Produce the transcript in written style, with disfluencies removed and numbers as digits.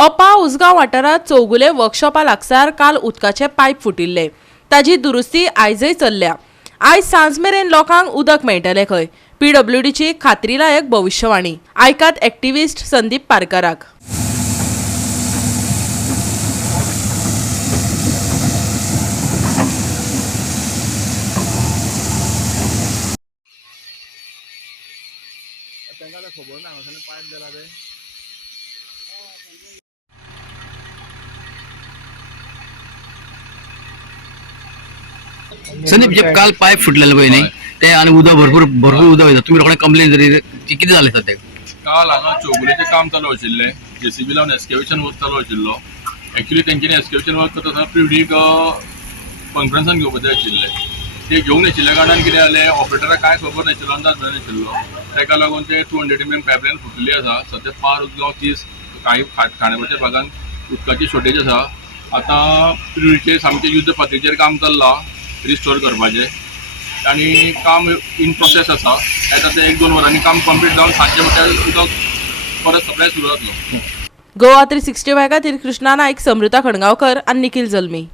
ओपा उसगांव वाठारात चौगुले वर्कशॉपा लागसार काल उदकाचे पायप फुटिल्ले। ताजी दुरुस्ती आयजय चल्ल्या। आयज सांज मेरेन लोकांक उदक मेळटले खंय। पीडब्ल्यूडीची खात्रीलायक भविष्यवाणी। आयकात एक्टिव्हिस्ट संदीप पारकाराक। संदीप जे काल पायप फुटलेले पळय न्ही ते आणि उदक भरपूर उदक वयता तुम्ही रोखडे कंप्लेन जरी किती जाले सध्या काल हांगा चौगुलेचें काम चालू आशिल्लें जेसीबी लावन एक्सकेवेशन वर्क चालू आशिल्लो एक्चुअली तेंच्यांनी एक्सकेवेशन वर्क करता पिवडीक कॉन्फरन्सान घेवपाचें आशिल्लें ते घेवंक नाशिल्ल्या कारणान कितें जालें ऑपरेटराक कांय खबर नाशिल्लो अंदाज मेळनाशिल्लो ताका लागून ते 200 mm पायपलायन फुटलेली आसा सध्या पार उदगांव 30 काही खांडेपारच्या भागांत उदकाची शॉर्टेज आसा आतां पिवडीचें सामकें युध्द पातळीचेर काम चल्लां रिस्टोर करपाचें आनी काम इन प्रोसेस आसा आतां 1-2 वरांनी काम कंप्लीट जावन सांजचे म्हटल्यार उदक परत सप्लाय सुरू जातलो। गोवा 365 खातीर कृष्णा नायक, समृता खणगांवकर आनी निखिल जल्मी।